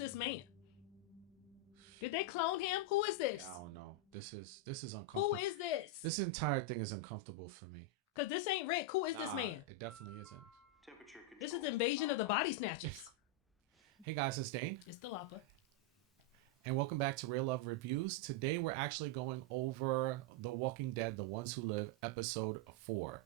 this man? Did they clone him? Who is this? I don't know. This is uncomfortable. Who is this? This entire thing is uncomfortable for me. Because this ain't Rick. Who is this man? It definitely isn't. This is Invasion of the Body Snatchers. Hey guys, it's Dane. It's Delapa. And welcome back to Real Love Reviews. Today we're actually going over The Walking Dead, The Ones Who Live, episode 4.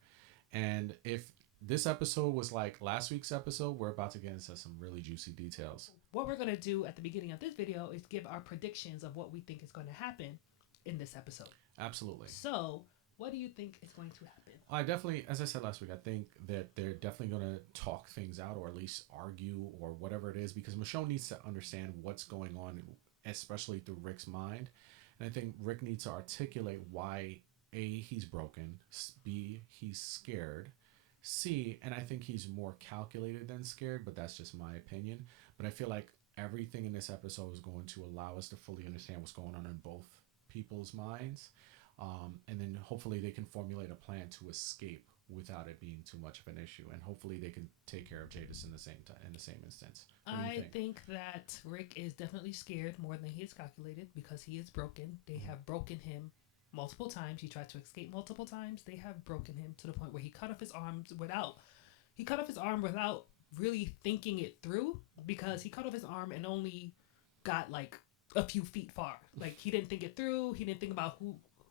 And if this episode was like last week's episode, we're about to get into some really juicy details. What we're going to do at the beginning of this video is give our predictions of what we think is going to happen in this episode. Absolutely. So, what do you think is going to happen? I definitely, as I said last week, I think that they're definitely going to talk things out or at least argue or whatever it is, because Michonne needs to understand what's going on, especially through Rick's mind. And I think Rick needs to articulate why, A, he's broken, B, he's scared, C, and I think he's more calculated than scared, but that's just my opinion. But I feel like everything in this episode is going to allow us to fully understand what's going on in both people's minds. And then hopefully they can formulate a plan to escape without it being too much of an issue. And hopefully they can take care of Jadis in the same instance. I think that Rick is definitely scared more than he is calculated because he is broken. They have broken him multiple times. He tried to escape multiple times. They have broken him to the point where he cut off his arm without really thinking it through, because he cut off his arm and only got like a few feet far. Like, he didn't think it through. He didn't think about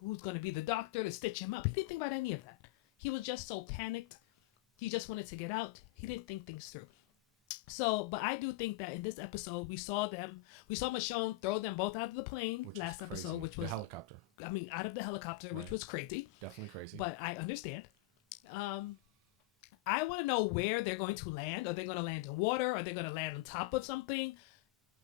who's going to be the doctor to stitch him up. He didn't think about any of that. He was just so panicked. He just wanted to get out. He didn't think things through. So, but I do think that in this episode, we saw Michonne throw them both out of the plane last episode, which was the helicopter. I mean, out of the helicopter, right, which was crazy. Definitely crazy. But I understand. I want to know where they're going to land. Are they going to land in water? Are they going to land on top of something?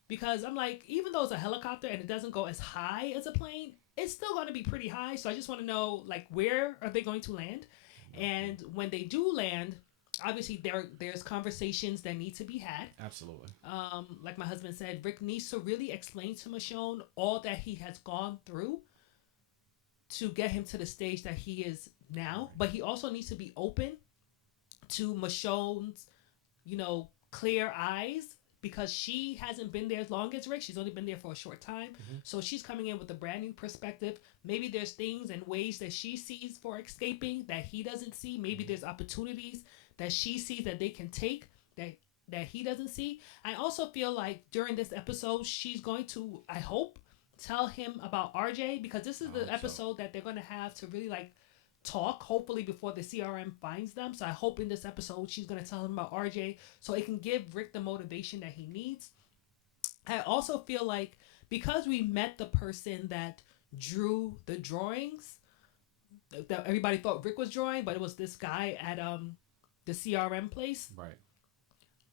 Because I'm like, even though it's a helicopter and it doesn't go as high as a plane, it's still going to be pretty high. So I just want to know, like, where are they going to land? And when they do land, obviously there's conversations that need to be had. Absolutely. Like my husband said, Rick needs to really explain to Michonne all that he has gone through to get him to the stage that he is now. But he also needs to be open to Michonne's, clear eyes, because she hasn't been there as long as Rick. She's only been there for a short time. Mm-hmm. So she's coming in with a brand new perspective. Maybe there's things and ways that she sees for escaping that he doesn't see. Maybe there's opportunities that she sees that they can take that he doesn't see. I also feel like during this episode, she's going to, I hope, tell him about RJ, because this is the episode that they're going to have to really like talk, hopefully before the CRM finds them. So I hope in this episode she's going to tell him about RJ so it can give Rick the motivation that he needs. I also feel like because we met the person that drew the drawings that everybody thought Rick was drawing, but it was this guy at the CRM place. Right.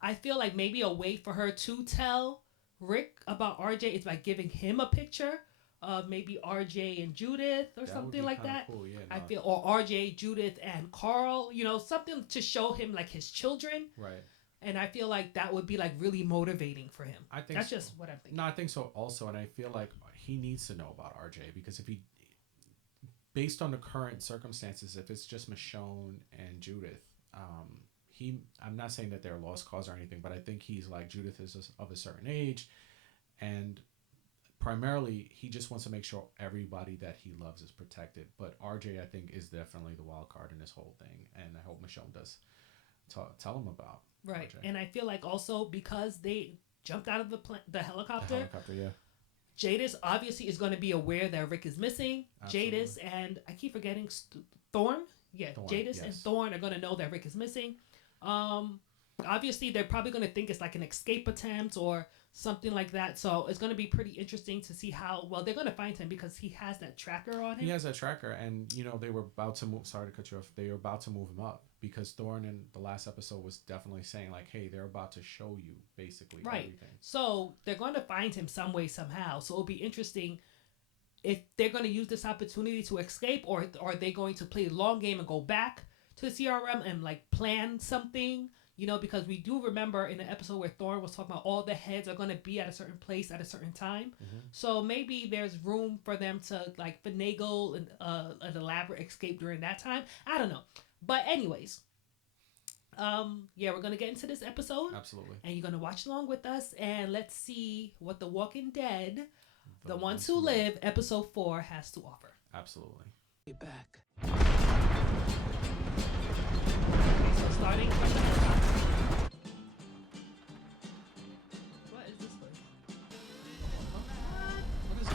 I feel like maybe a way for her to tell Rick about RJ is by giving him a picture of maybe RJ and Judith or something like that. Cool. Yeah, I feel, or RJ, Judith, and Carl, something to show him like his children. Right. And I feel like that would be like really motivating for him. I think that's just what I'm thinking. No, I think so also, and I feel like he needs to know about RJ, because if he, based on the current circumstances, if it's just Michonne and Judith, I'm not saying that they're a lost cause or anything, but I think he's like, Judith is of a certain age, and primarily, he just wants to make sure everybody that he loves is protected. But RJ, I think, is definitely the wild card in this whole thing. And I hope Michonne does tell him about right. RJ. And I feel like also because they jumped out of the helicopter. The helicopter, yeah. Jadis obviously is going to be aware that Rick is missing. Absolutely. Jadis and I keep forgetting Thorne. Yeah, Thorne, Jadis and Thorne are going to know that Rick is missing. Obviously, they're probably going to think it's like an escape attempt or something like that. So it's going to be pretty interesting to see how well they're going to find him, because he has that tracker on him. He has that tracker, and they were about to move. Sorry to cut you off. They were about to move him up, because Thorne in the last episode was definitely saying like, "Hey, they're about to show you basically everything." So they're going to find him some way somehow. So it'll be interesting if they're going to use this opportunity to escape, or are they going to play the long game and go back to the CRM and like plan something. Because we do remember in the episode where Thorne was talking about all the heads are going to be at a certain place at a certain time. Mm-hmm. So maybe there's room for them to like finagle an elaborate escape during that time. I don't know. But anyways, Yeah, we're gonna get into this episode, Absolutely. and you're gonna watch along with us, and let's see what The Walking Dead, The Ones Ones Who Who Live. Live, episode 4 has to offer. Absolutely. Be back. So starting from the top. What is this place? What is it?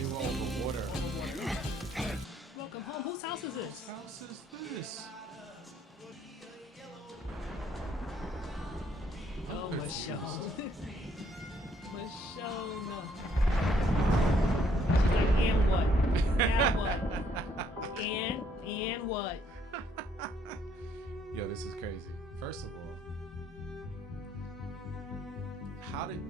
You were over water. Welcome home. Whose house is this? What house is this? Oh, Michonne. Michonne. She's like, and what? And what? And what? Yo, this is crazy. First of all, how did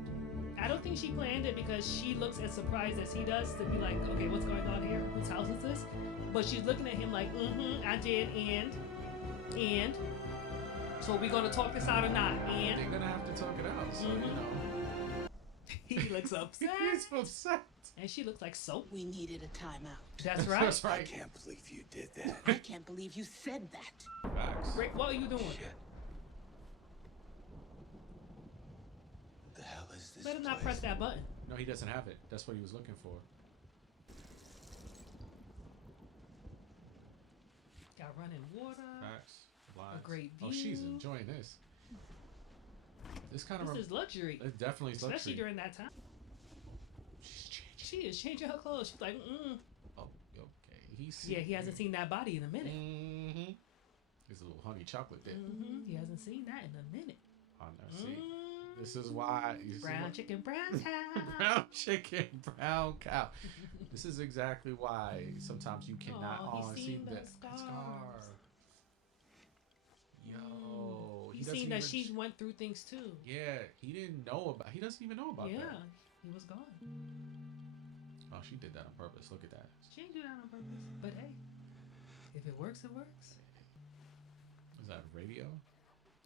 I don't think she planned it because she looks as surprised as he does to be like, okay, what's going on here? Whose house is this? But she's looking at him like, I did, and. So we're gonna talk this out or not? And they're gonna have to talk it out? So you know, he looks upset, he's upset. and she looks like soap. We needed a timeout. That's right. That's I right. can't believe you did that. I can't believe you said that. Facts. Rick, what are you doing? Shit. What the hell is this Let him not place? press that button. No, he doesn't have it. That's what he was looking for. Got running water. Facts. Lies. A great Oh, she's view. enjoying this. This kind of This is luxury, it definitely is especially luxury. during that time. She's changing. She is changing her clothes. She's like, Oh, okay. He's Yeah, he hasn't seen that body in a minute. Mm-hmm. His little honey chocolate dip. He hasn't seen that in a minute. Oh no, see, this is why Brown chicken, brown cow. brown chicken, brown cow. This is exactly why sometimes you cannot Aw, he's see seen the that scars. scar. Yo, he He's doesn't seen that even- she went through things too. Yeah, he didn't know about. He doesn't even know about Yeah, that. he was gone. Oh, she did that on purpose. Look at that. She didn't do that on purpose. But hey, if it works, it works. Is that radio?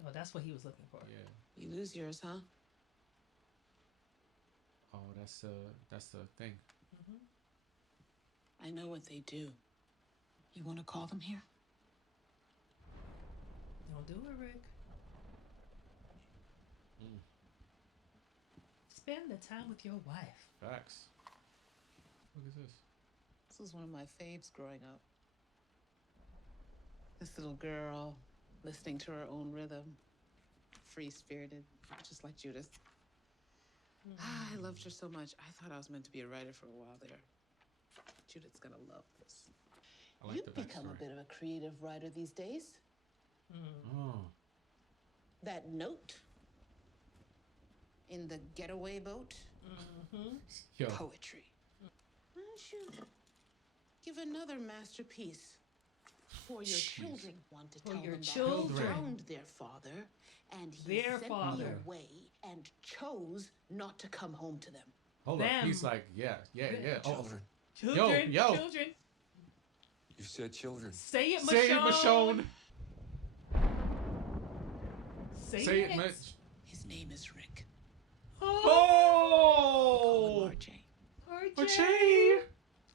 Oh, that's what he was looking for. Yeah. You lose yours, huh? Oh, that's the thing. I know what they do. You want to call them here? Don't do it, Rick. Mm. Spend the time with your wife. Facts. Look at this. This was one of my faves growing up. This little girl, listening to her own rhythm, free-spirited, just like Judith. I loved her so much. I thought I was meant to be a writer for a while there. Judith's gonna love this. I like the You've become a backstory. bit of a creative writer these days. Oh, That note in the getaway boat, yo. poetry. Why don't you give another masterpiece for your Jeez. children? Want to For tell your them that children. he found their father, and he Their sent father. me away and chose not to come home to them. Hold up. Them. He's like, yeah. Oh, Children. Children, yo. children. You said children. Say it, Michonne. say it, Michonne. Say, Say it. it, Mitch. His name is Rick. Oh, Oh, RJ. RJ.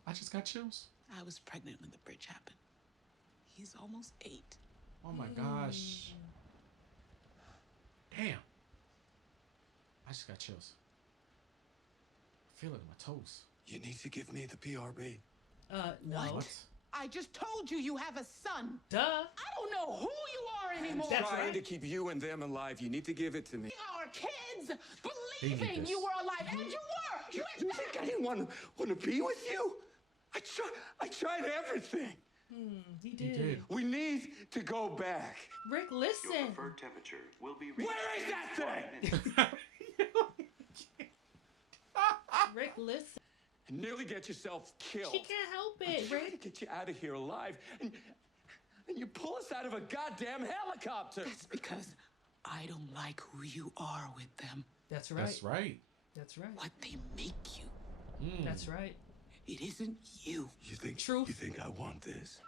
I just got chills. I was pregnant when the bridge happened. He's almost 8. Oh my gosh. Damn. I just got chills. I feel it in my toes. You need to give me the PRB. No. What? I just told you you have a son. Duh. I don't know who you are anymore. That's Trying right. to keep you and them alive. You need to give it to me. Our kids They need believing this. you were alive, and you were. You think I didn't want to be with you? I tried everything. He He did. did. We need to go back. Rick, Your listen. preferred temperature will be reached. Where is that in thing? 5 minutes. Rick, listen. And nearly get yourself killed. She can't help I'm it, trying to Rick. get you out of here alive, and you pull us out of a goddamn helicopter. That's because I don't like who you are with them. That's right. That's right. That's right. What they make you. That's right. It isn't you. You think? Truth. You think I want this?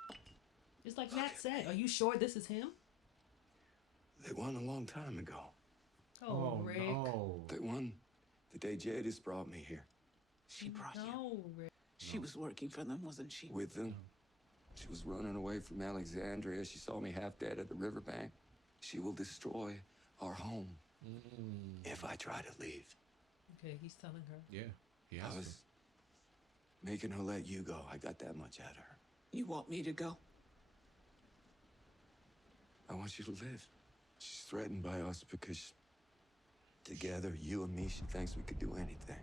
It's like Nat said. Are you sure this is him? They won a long time ago. Oh, Rick. no. They won the day Jadis brought me here. She brought you. No, Rick. She was working for them, wasn't she? With them, She was running away from Alexandria. She saw me half dead at the riverbank. She will destroy our home if I try to leave. Okay, he's telling her. Yeah, he I has to. was making her let you go. I got that much out of her. You want me to go? I want you to live. She's threatened by us because together, you and me, she thinks we could do anything.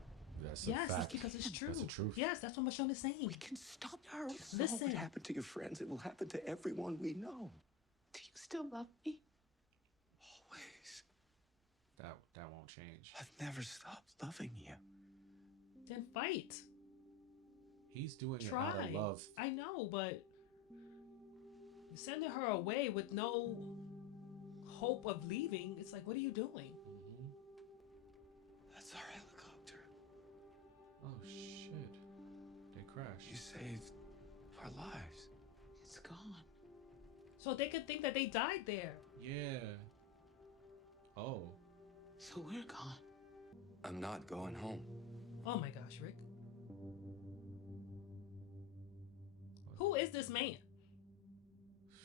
That's a Yes, fact. it's because it's true. That's the truth. Yes, that's what Michonne is saying. We can stop her. You saw Listen. what happened to your friends. It will happen to everyone we know. Do you still love me? Always. That won't change. I've never stopped loving you. Then fight. He's doing it out Try. of love. I know, but you're sending her away with no hope of leaving. It's like, what are you doing? That's our helicopter. Oh shit! They crashed. You saved our lives. It's gone. So they could think that they died there. Yeah. Oh. So we're gone. I'm not going home. Oh my gosh, Rick. Who is this man?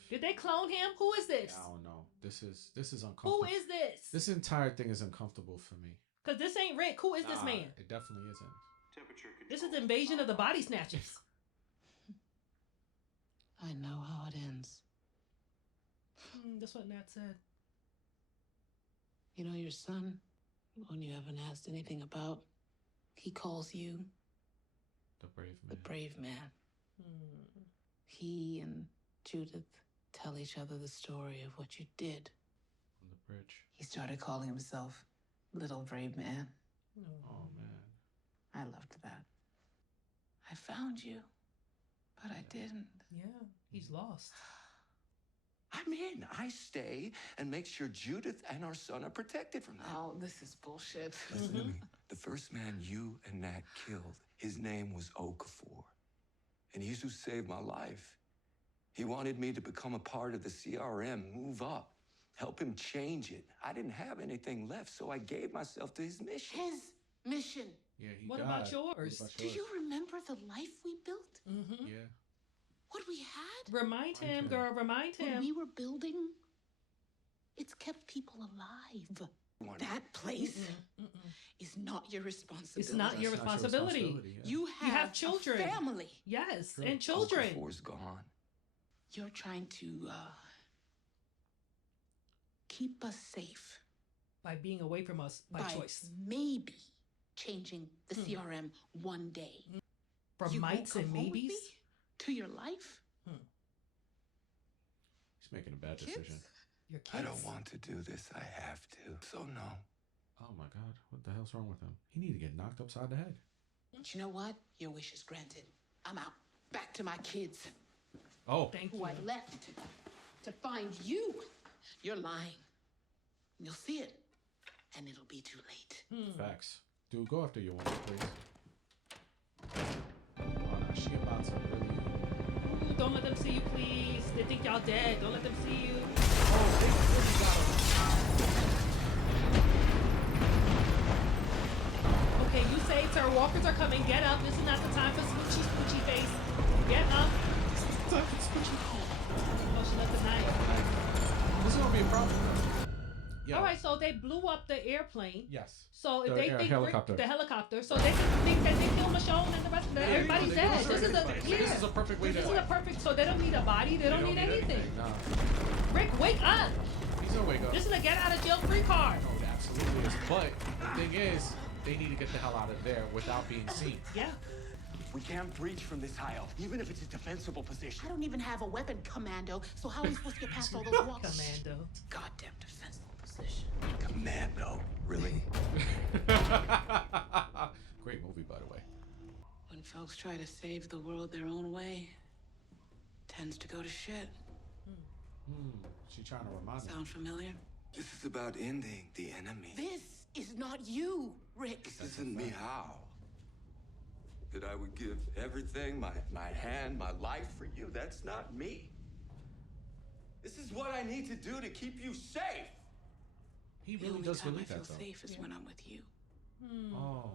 Did they clone him? Who is this? I don't know. This is uncomfortable. Who is this? This entire thing is uncomfortable for me. Because this ain't Rick. Who is this Nah, man? It definitely isn't. Temperature control. This is Invasion of the Body Snatchers. I know how it ends. That's what Nat said. You know your son, the one you haven't asked anything about, he calls you The brave man. the brave man. He and Judith tell each other the story of what you did. On the bridge. He started calling himself Little Brave Man. Oh man. I loved that. I found you, but I didn't. Yeah, he's lost. I'm in. I stay and make sure Judith and our son are protected from that. Oh, this is bullshit. Listen to me. The first man you and Nat killed, his name was Okafor. And he's who saved my life. He wanted me to become a part of the CRM, move up, help him change it. I didn't have anything left, so I gave myself to his mission. His mission. Yeah, he What died. about yours? What about Do you remember the life we built? Yeah. What we had? Remind him, girl. Remind When him. we were building, it's kept people alive. That place is not your responsibility. It's not your That's not responsibility. yeah. You have have children. a family. Yes, True. and children. Okafor's gone. You're trying to keep us safe By being away from us by choice. maybe changing the CRM one day. From You won't mites come and home with maybes. me to your life? He's making a bad decision. Your kids. I don't want to do this. I have to. So no. Oh my god. What the hell's wrong with him? He need to get knocked upside the head. But you know what? Your wish is granted. I'm out. Back to my kids, Oh. Thank who you. I left to find you. You're lying. You'll see it, and it'll be too late. Facts. Dude, go after your woman, please. Oh no, she about to really. Ooh, don't let them see you, please. They think y'all dead. Don't let them see you. Oh, they really got him. Okay, you saved her. Walkers are coming. Get up. This is not the time for smoochy, smoochy face. Get up. Oh, she left the knife. This is gonna be a problem. Yo. All right, so they blew up the airplane. Yes. So if The they air think helicopter. the helicopter, so they can think that they killed Michonne and the rest of the everybody's dead. This is This is a perfect way This to. is a perfect. So they don't need a body. They don't need anything. Nah. Rick, wake up. He's gonna wake up. This is a get out of jail free card. Oh, it absolutely is. But the thing is, they need to get the hell out of there without being seen. Yeah. We can't breach from this aisle, even if it's a defensible position. I don't even have a weapon, Commando, so how are we supposed to get past all those walls? Commando. Goddamn defensible position. Commando, really? Great movie, by the way. When folks try to save the world their own way, tends to go to shit. She trying to remind me. Sound familiar? This is about ending the enemy. This is not you, Rick. This isn't me how. That I would give everything, my hand, my life for you. That's not me. This is what I need to do to keep you safe. He The really only does time believe I feel that, though. safe is when I'm with you. Oh.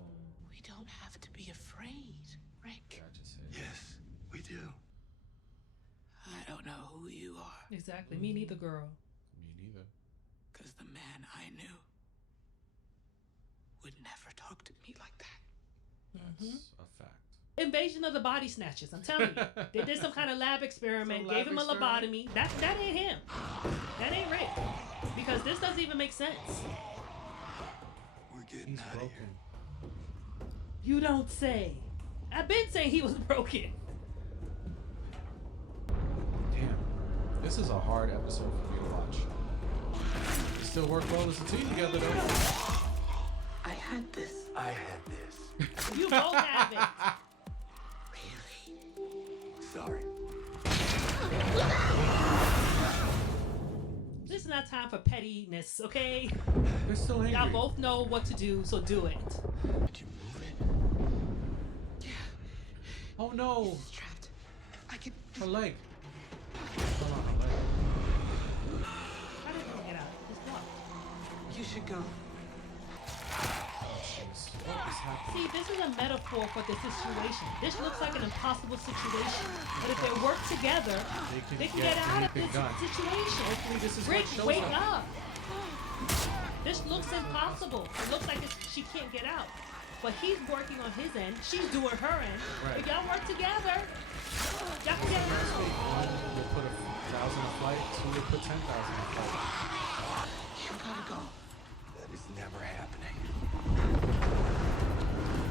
We don't have to be afraid, Rick. Yeah, I just said. Yes, we do. I don't know who you are. Exactly. Me neither, girl. Me neither. Because the man I knew would never talk to me like that. That's a fact. Invasion of the Body Snatchers. I'm telling you. They did some kind of lab experiment, Some gave lab him a experiment? lobotomy. That ain't him. That ain't Rick. Because this doesn't even make sense. We're getting He's out of broken. here. You don't say. I've been saying he was broken. Damn. This is a hard episode for me to watch. You still work well as a team together, though. I had this. I had this. You both have it. Really? Sorry. This is not time for pettiness, okay? They're still angry. Y'all both know what to do, so do it. Did you move it? Yeah. Oh no! It's trapped. I can. Her leg. Hold on, her leg. How did he get out? It's blocked. You should go. Jeez. What is happening? See, this is a metaphor for the situation. This looks like an impossible situation. But if they work together, they can get out of this anything done. situation. Hopefully this is Rick, what shows wake up. up. This looks impossible. It looks like she can't get out. But he's working on his end. She's doing her end. Right. If y'all work together, y'all can get out. One will put 1,000 a flight, two will put 10,000 a flight. You gotta go. That is never happening.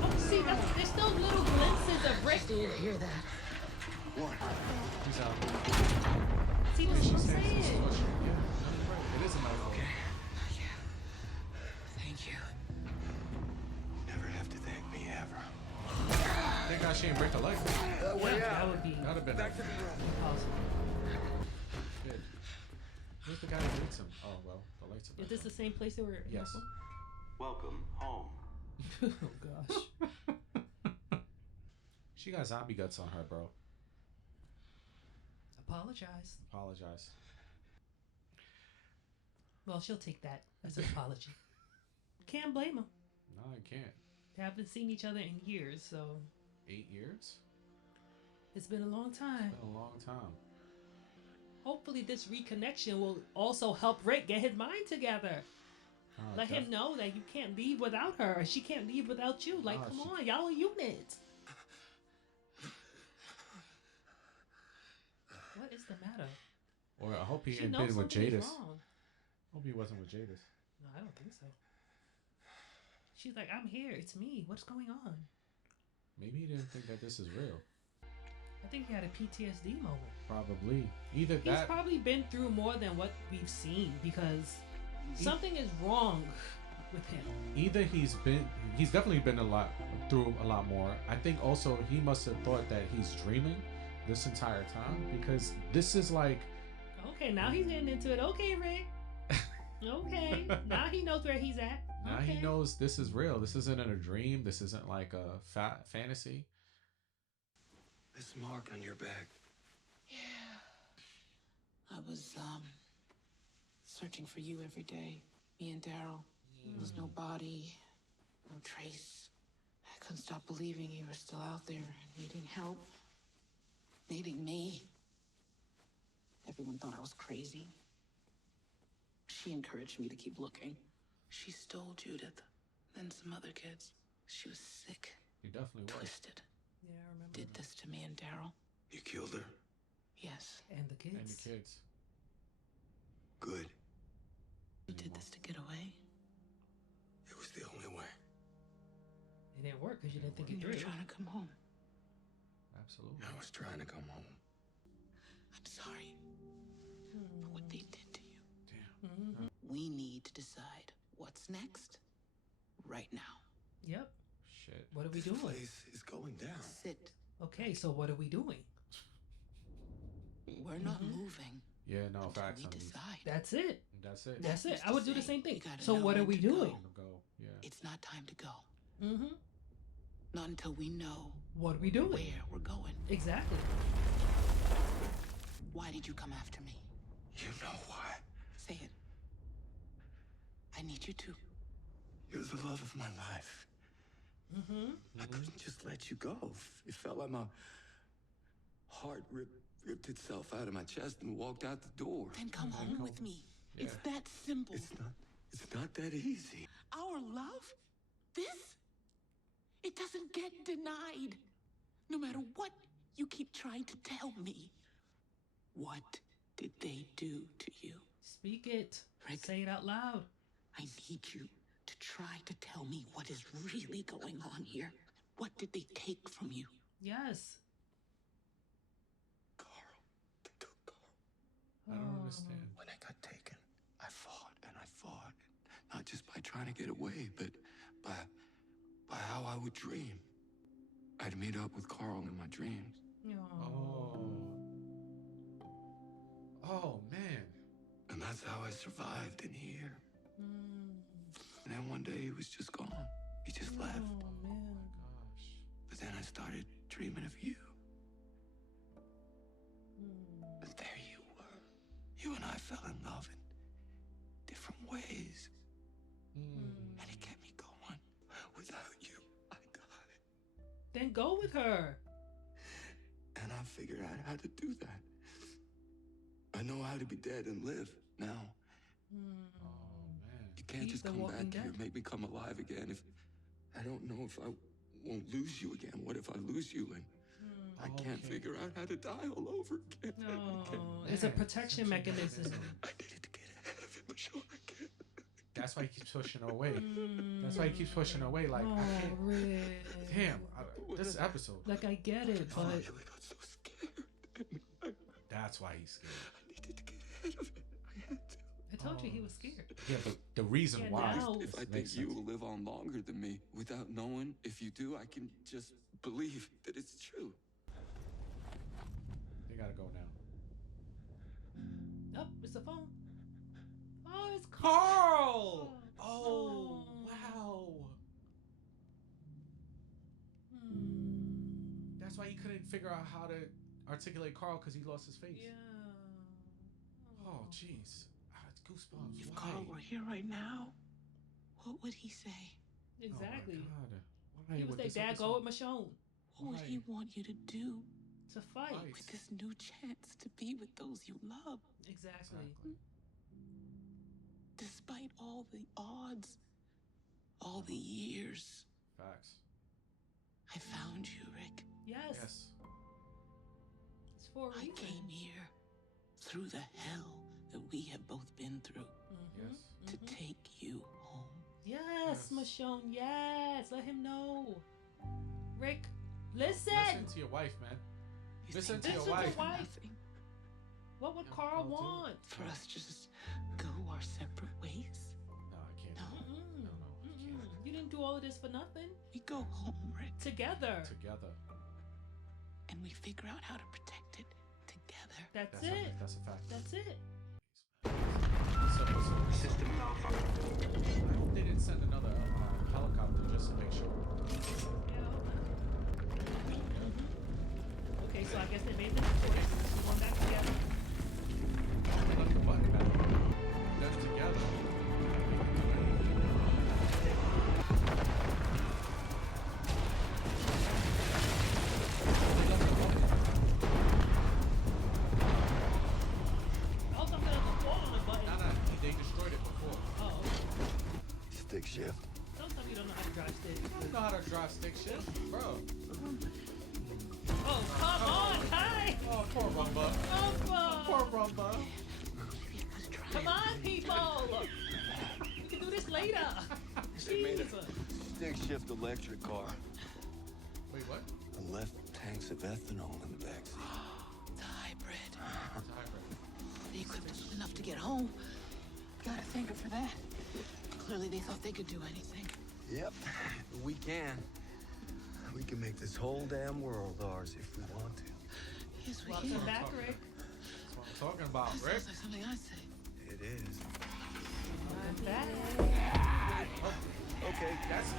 Oh, see, there's still little glimpses of Rick. Did hear that? One. He's out. See, this is what I'm She's saying. yeah, no, you're right. It is a metaphor. Okay. Thank you. Never have to thank me ever. Thank God she didn't break a leg. Yeah, that would be That would have been impossible. good. Where's the guy that beats him? Oh, well, the lights are Is back this on. the same place they were in? Yes. Welcome home. Oh, gosh. She got zombie guts on her, bro. Apologize. Apologize. Well, she'll take that as an apology. Can't blame them. No, I can't. They haven't seen each other in years, so 8 years? it's been a long time. It's been a long time. Hopefully, this reconnection will also help Rick get his mind together. Let him know that you can't leave without her. She can't leave without you. Like, come on, y'all a unit. What is the matter? Or I hope he She ain't knows been with something is Jadis. wrong. Hope he wasn't with Jadis. No, I don't think so. She's like, I'm here. It's me. What's going on? Maybe he didn't think that this is real. I think he had a PTSD moment. Probably. Either He's that. probably been through more than what we've seen because something is wrong with him. Either he's definitely been through a lot more. I think also he must have thought that he's dreaming this entire time because this is like. Okay, now he's getting into it. Okay, Rick. Okay, now he knows where he's at. Now Okay. he knows this is real. This isn't a dream. This isn't like a fantasy. This mark on your back. Yeah. I was searching for you every day. Me and Daryl. There was no body, no trace. I couldn't stop believing you were still out there, needing help, needing me. Everyone thought I was crazy. She encouraged me to keep looking. She stole Judith, then some other kids. She was sick, He definitely was. twisted. Yeah, I remember. Did this to me and Daryl. You killed her? Yes, And the kids. And the kids. Good. you did this to get away. It was the only way. It didn't work because you didn't think it You were through. trying to come home. Absolutely. I was trying to come home. I'm sorry for what they did to you. Damn. Mm-hmm. We need to decide what's next right now. Yep. Shit. What are we This doing? place is going down. Sit. Okay, so what are we doing? We're not moving Yeah, no, until facts we on these. decide. That's it. That's it. That's it. used I to would do the say, same thing. you gotta So know what are when we to go. doing? Go. Yeah. It's not time to go. Mm-hmm. Not until we know What are we doing? where we're going. Exactly. Why did you come after me? You know why? Say it. I need you to. You're the love of my life. Mm-hmm. I couldn't just let you go. It felt like my heart ripped ripped itself out of my chest and walked out the door. Then come home with me. Yeah. It's that simple. It's not that easy. Our love? This? It doesn't get denied. No matter what you keep trying to tell me. What did they do to you? Speak it. Rick. Say it out loud. I need you to try to tell me what is really going on here. What did they take from you? Yes. Carl. They took Carl. I don't understand. When I got taken, I fought and I fought. Not just by trying to get away, but by how I would dream. I'd meet up with Carl in my dreams. Oh. Oh, man. And that's how I survived in here. Mm. And then one day he was just gone. He just left. Oh, man. Gosh. But then I started dreaming of you. Mm. And there you were. You and I fell in love in different ways. Mm. And it kept me going. Without you, I died. Then go with her. And I figured out how to do that. I know how to be dead and live now. Mm. Oh, man. You can't He's just the come walking back here dead. and make me come alive again. If I don't know if I won't lose you again. What if I lose you and I can't Okay. figure out how to die all over again? No. It's a Man, protection such a mechanism. I needed to get ahead of it, Michonne. I can't. That's why he keeps pushing her away. That's why he keeps pushing her away. Like, I Oh, can't. Rick. Damn. This episode. Like, I get it, I but really got so scared. That's why he's scared. I needed to get ahead of it. I had to. I told you he was scared. Yeah, but the reason Yeah, why. now- If I think makes you sense. will live on longer than me, without knowing if you do, I can just believe that it's true. They gotta go now. Oh, it's the phone. Oh, it's Carl. Oh, wow. Hmm. That's why he couldn't figure out how to articulate Carl because he lost his face. Yeah. Oh, jeez. It's goosebumps. If Why? Carl were here right now, what would he say? Exactly. Oh my God. Why He was would like, this Dad, episode- go with Michonne What would he Right. want you to do to fight. Fight. with this new chance to be with those you love, Exactly. Exactly. despite all the odds, all the years? Facts. I found you, Rick. Yes. Yes. It's for a I reason. came here through the hell that we have both been through Mhm, Yes. to mhm. take you home. Yes, Yes. Michonne. Yes. Let him know. Rick, listen. Listen to your wife, man. You Listen think to your that's wife. for nothing? What would Yeah, Carl Carl too. want? For us to just go our separate ways? No, I can't. No. Mm-mm. No, I Mm-mm. can't. You didn't do all of this for nothing. We go home, Rick, Together. Together. and we figure out how to protect it together. That's That's it. That's a fact. That's it. This episode. System malfunction. I hope they didn't send another helicopter just to make sure. Okay, so I guess they made the choice. We're going back together. They left the button back. Them together. Oh, something doesn't fall on the button. No, they destroyed it before. Oh, okay. Stick shift. Don't tell me you don't know how to drive I stick. don't know how to drive stick shift, bro. Oh, come on. Hi. Oh, poor Rumba. Poor Rumba. Rumba. Come on, people. We can do this later. They made Jesus. a stick shift electric car. Wait, what? And left tanks of ethanol in the backseat. The hybrid. It's a hybrid. They equipped us with enough to get home. Gotta thank her for that. Clearly they thought they could do anything. Yep, we can. We can make this whole damn world ours if we want to. Yes, we Welcome can. back, Rick. That's what I'm talking about, That Rick. sounds like something I say. It is. Welcome back. Okay, That's it.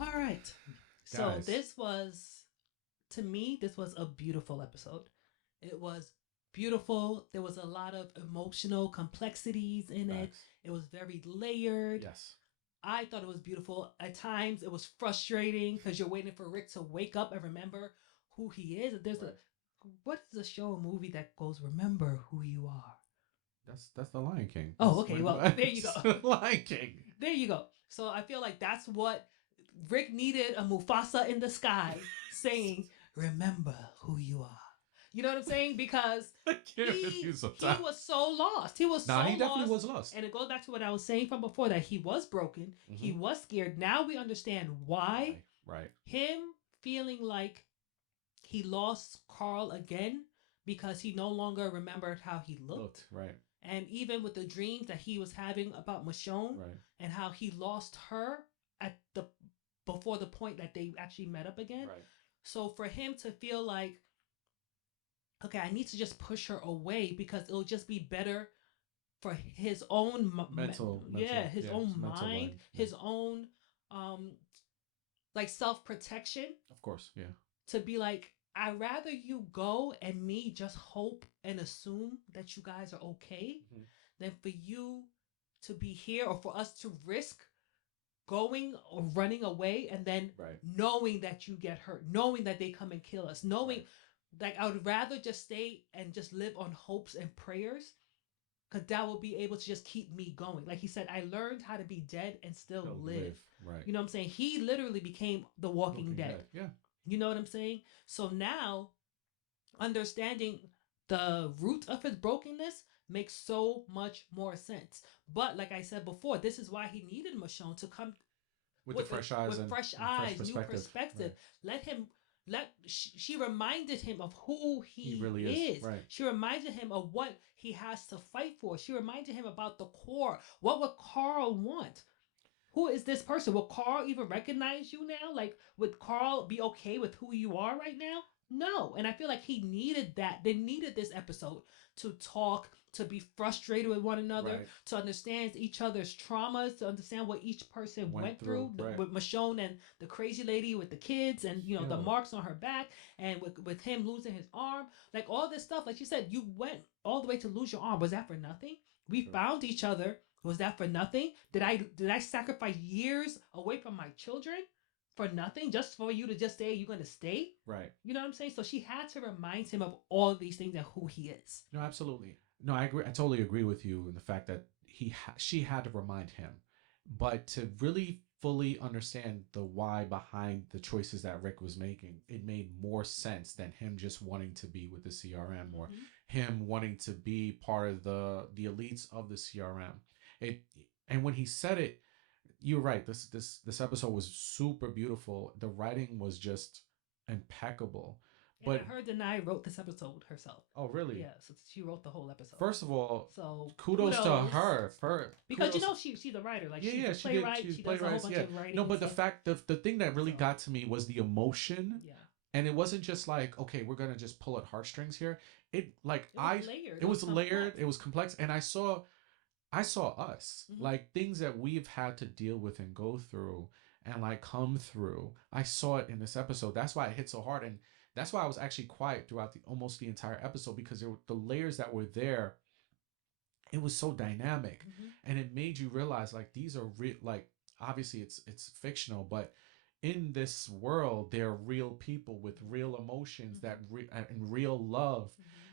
All right. Nice. this was, to me, this was a beautiful episode. It was beautiful. There was a lot of emotional complexities in it. Facts. It was very layered. Yes. I thought it was beautiful. At times, it was frustrating because you're waiting for Rick to wake up and remember who he is. There's Right. what is a show or movie that goes, "Remember who you are"? That's the Lion King. Oh, That's okay. when- Well, there you go. Lion King. There you go. So I feel like that's what Rick needed, a Mufasa in the sky saying, "Remember who you are." You know what I'm saying? Because I can't with you he sometimes. was so lost. He was Nah, so he definitely lost. was lost. And it goes back to what I was saying from before, that he was broken. He Mhm. was scared. Now we understand why. Right. Him feeling like he lost Carl again because he no longer remembered how he looked. Right. And even with the dreams that he was having about Michonne Right. and how he lost her at the before the point that they actually met up again. Right. So for him to feel like, okay, I need to just push her away because it'll just be better for his own Mental, his yeah, own his mental mind, one, yeah. his own like self-protection, Of course. Yeah. to be like, I'd rather you go and me just hope and assume that you guys are okay Mhm. than for you to be here, or for us to risk going or running away and then Right. knowing that you get hurt, knowing that they come and kill us, knowing Right. like I would rather just stay and just live on hopes and prayers, because that will be able to just keep me going. Like he said, I learned how to be dead and still They'll live. Right. You know what I'm saying? He literally became the Walking Dead. Yeah. You know what I'm saying? So now, understanding the root of his brokenness makes so much more sense. But like I said before, this is why he needed Michonne to come With the fresh eyes with and fresh and eyes, new perspective. Right. Let him. She reminded him of who he really is. Right. She reminded him of what he has to fight for. She reminded him about the core. What would Carl want? Who is this person? Will Carl even recognize you now? Like, would Carl be okay with who you are right now? No. And I feel like he needed that. They needed this episode to talk, to be frustrated with one another, Right. to understand each other's traumas, to understand what each person went through. Right. With Michonne and the crazy lady with the kids, and you know the marks on her back, and with him losing his arm, like all this stuff. Like you said, you went all the way to lose your arm. Was that for nothing? We found each other. Was that for nothing? Did I sacrifice years away from my children for nothing, just for you to just say you're going to stay? Right. You know what I'm saying? So she had to remind him of all of these things and who he is. No, absolutely. No, I agree. I totally agree with you in the fact that she had to remind him, but to really fully understand the why behind the choices that Rick was making, it made more sense than him just wanting to be with the CRM or him wanting to be part of the elites of the CRM. And when he said it, you're right. This episode was super beautiful. The writing was just impeccable. And I heard Denai wrote this episode herself. Oh, really? Yeah, so she wrote the whole episode. First of all, so kudos to her. Because you know she's a writer. Like she's a she playwright. She's she does a whole bunch of writing. No, but the thing that really got to me was the emotion. Yeah. And it wasn't just like, okay, we're gonna just pull at heartstrings here. It was layered. It was layered. It was complex, and I saw us, like things that we've had to deal with and go through and like come through. I saw it in this episode. That's why it hit so hard, and that's why I was actually quiet throughout almost the entire episode, because the layers that were there, it was so dynamic, and it made you realize like these are real. Like obviously it's fictional, but in this world there are real people with real emotions that and real love,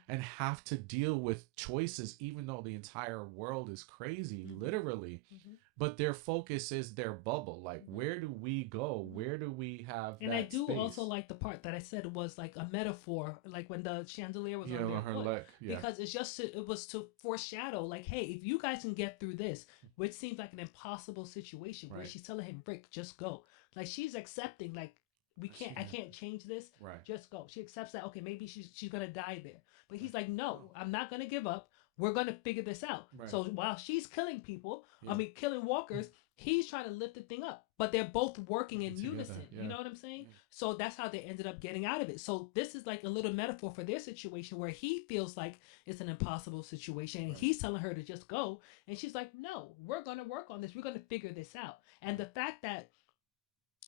and have to deal with choices, even though the entire world is crazy, literally. But their focus is their bubble. Like, where do we go? Where do we have and that I do space? also like the part that I said was like a metaphor, like when the chandelier was on their her foot. leg. Yeah. Because it was to foreshadow, like, hey, if you guys can get through this, which seems like an impossible situation, where Right. she's telling him, Rick, just go. Like she's accepting, like, I can't change this. Right. Just go. She accepts that, okay, maybe she's gonna die there. But he's like, no, I'm not gonna give up. We're gonna figure this out. Right. So while she's killing people, Yeah. killing walkers, he's trying to lift the thing up. But they're both working in Together, unison. yeah. You know what I'm saying? So that's how they ended up getting out of it. So this is like a little metaphor for their situation, where he feels like it's an impossible situation, and he's telling her to just go, and she's like, no, we're gonna work on this. We're gonna figure this out. And the fact that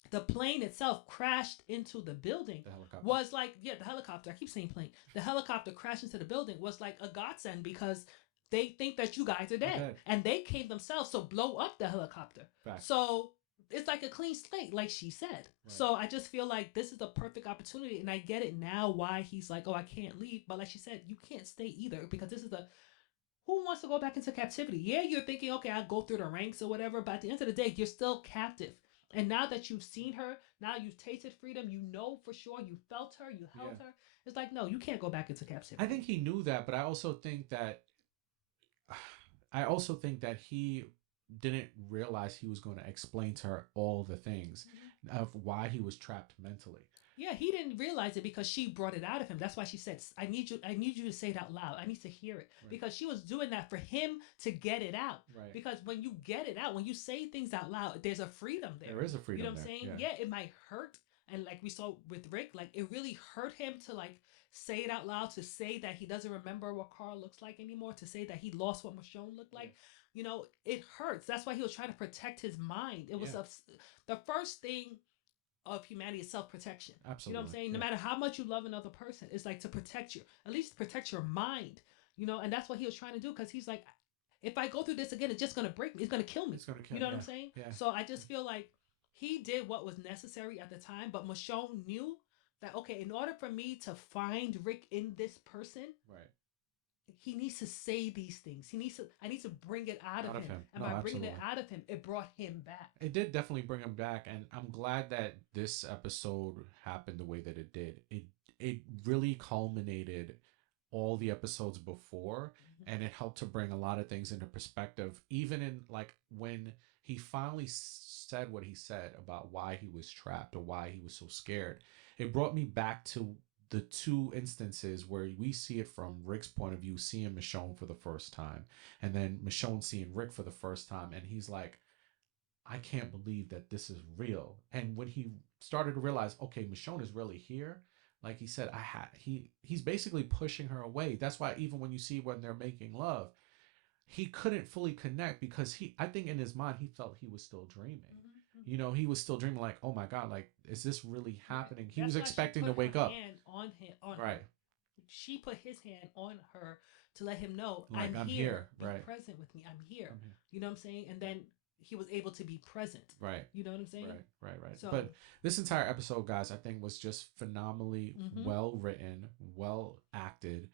the plane itself crashed into the building The helicopter. was like, yeah, the helicopter. I keep saying plane. The helicopter crashed into the building was like a godsend because they think that you guys are dead. And they came themselves to blow up the helicopter. Facts. So it's like a clean slate, like she said. Right. So I just feel like this is the perfect opportunity, and I get it now why he's like, oh, I can't leave. But like she said, you can't stay either because this is the who wants to go back into captivity? Yeah, you're thinking, okay, I'll go through the ranks or whatever, but at the end of the day, you're still captive. And now that you've seen her, now you've tasted freedom, you know for sure, you felt her, you held her. It's like, no, you can't go back into captivity. I think he knew that, but I also think that he didn't realize he was going to explain to her all the things of why he was trapped mentally. Yeah, he didn't realize it because she brought it out of him. That's why she said, I need you to say it out loud. I need to hear it. Right. Because she was doing that for him to get it out. Right. Because when you get it out, when you say things out loud, there's a freedom there. There is a freedom. You know what I'm saying? Yeah, it might hurt. And like we saw with Rick, like it really hurt him to like say it out loud, to say that he doesn't remember what Carl looks like anymore, to say that he lost what Michonne looked like. You know, it hurts. That's why he was trying to protect his mind. It was the first thing of humanity is self-protection. Absolutely. You know what I'm saying? No matter how much you love another person, it's like to protect you, at least protect your mind, you know, and that's what he was trying to do because he's like, if I go through this again, it's just going to break me. It's going to kill me. It's going to kill me. You know what I'm saying? Yeah. So I just feel like he did what was necessary at the time, but Michonne knew that, okay, in order for me to find Rick in this person, right, he needs to say these things. I need to bring it out of him. And by bringing it out of him, it brought him back. It did definitely bring him back. And I'm glad that this episode happened the way that it did. It really culminated all the episodes before, and it helped to bring a lot of things into perspective. Even in like when he finally said what he said about why he was trapped or why he was so scared, it brought me back to the two instances where we see it from Rick's point of view, seeing Michonne for the first time, and then Michonne seeing Rick for the first time, and he's like, I can't believe that this is real. And when he started to realize, okay, Michonne is really here, like he said, he's basically pushing her away. That's why even when you see when they're making love, he couldn't fully connect because I think in his mind he felt he was still dreaming. You know, he was still dreaming like, oh my God, like, is this really happening? Right. He was expecting to wake up. Hand on him, right. Her. She put his hand on her to let him know, like, I'm here. Be right. present with me. I'm here. You know what I'm saying? And then he was able to be present. Right. You know what I'm saying? Right. So, but this entire episode, guys, I think was just phenomenally well written, well acted.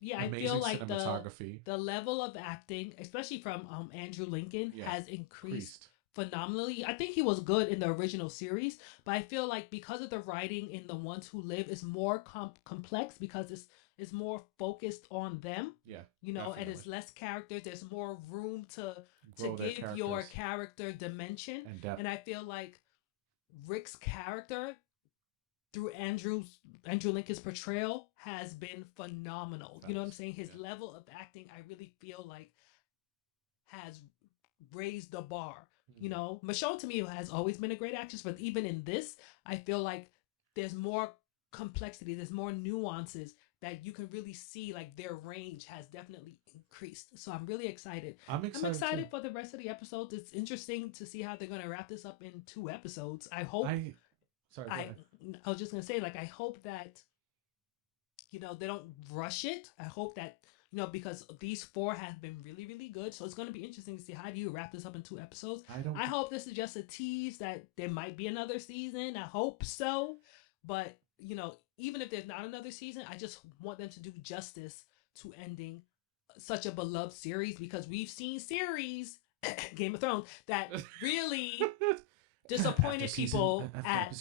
Yeah, I feel like the level of acting, especially from Andrew Lincoln, has increased phenomenally. I think he was good in the original series, but I feel like because of the writing in The Ones Who Live is more complex because it's more focused on them. Yeah, you know, definitely. And it's less characters. There's more room to give your character dimension, and I feel like Rick's character through Andrew Lincoln's portrayal has been phenomenal. You know what I'm saying? His level of acting, I really feel like has raised the bar. You know, Michonne to me has always been a great actress, but even in this, I feel like there's more complexity, there's more nuances that you can really see. Like their range has definitely increased. So I'm really excited. I'm excited for the rest of the episodes. It's interesting to see how they're going to wrap this up in 2 episodes. I hope. I was just going to say, like, I hope that, you know, they don't rush it. I hope that, you know, because these 4 have been really, really good. So it's going to be interesting to see how do you wrap this up in 2 episodes. I hope this is just a tease that there might be another season. I hope so. But, you know, even if there's not another season, I just want them to do justice to ending such a beloved series, because we've seen series, Game of Thrones, that really disappointed people at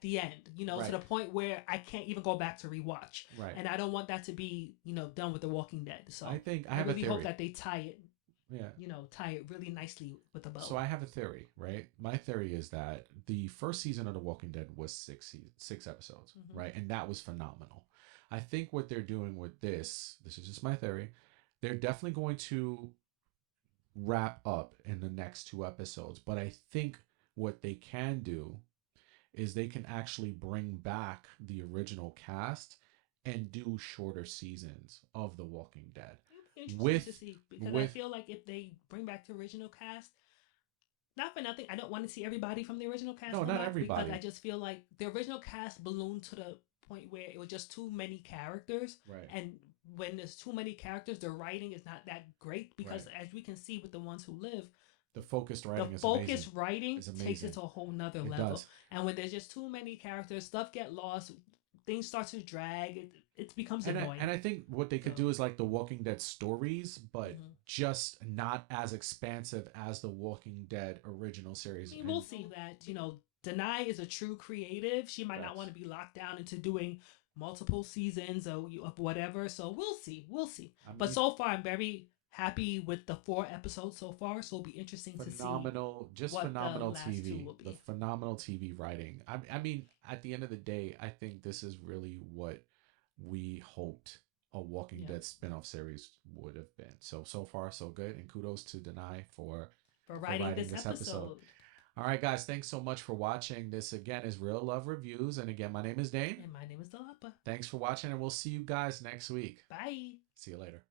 the end, you know, to the point where I can't even go back to rewatch. Right. And I don't want that to be, you know, done with The Walking Dead. So I really hope that they tie it, you know, tie it really nicely with a bow. So I have a theory, right? My theory is that the first season of The Walking Dead was 6 episodes, right? And that was phenomenal. I think what they're doing with this is just my theory. They're definitely going to wrap up in the next 2 episodes, but I think what they can do is they can actually bring back the original cast and do shorter seasons of The Walking Dead. It would be interesting to see, because I feel like if they bring back the original cast, not for nothing, I don't want to see everybody from the original cast No, come not back because everybody. I just feel like the original cast ballooned to the point where it was just too many characters. Right. And when there's too many characters, the writing is not that great because Right. as we can see with the ones who live, The focused the writing is focus amazing. writing It's takes it amazing. to a whole nother It level. does. And when there's just too many characters, stuff get lost, things start to drag. It becomes annoying. And I think what they could So- do is like the Walking Dead stories, but Mhm. just not as expansive as the Walking Dead original series. I mean, we'll see that. Denai is a true creative. She might not Facts. want to be locked down into doing multiple seasons of whatever. So we'll see. We'll see. I But mean, so far, I'm very happy with the 4 episodes so far. So it'll be interesting to see. phenomenal, just what the phenomenal last two TV. will The be. phenomenal TV writing. I mean, at the end of the day, I think this is really what we hoped a Walking Yeah. Dead spin-off series would have been. So far so good, and kudos to Denai for Writing writing this this episode. episode. All right, guys, thanks so much for watching. This again is Real Love Reviews, and again, my name is Dane. And my name is Delapa. Thanks for watching, and we'll see you guys next week. Bye. See you later.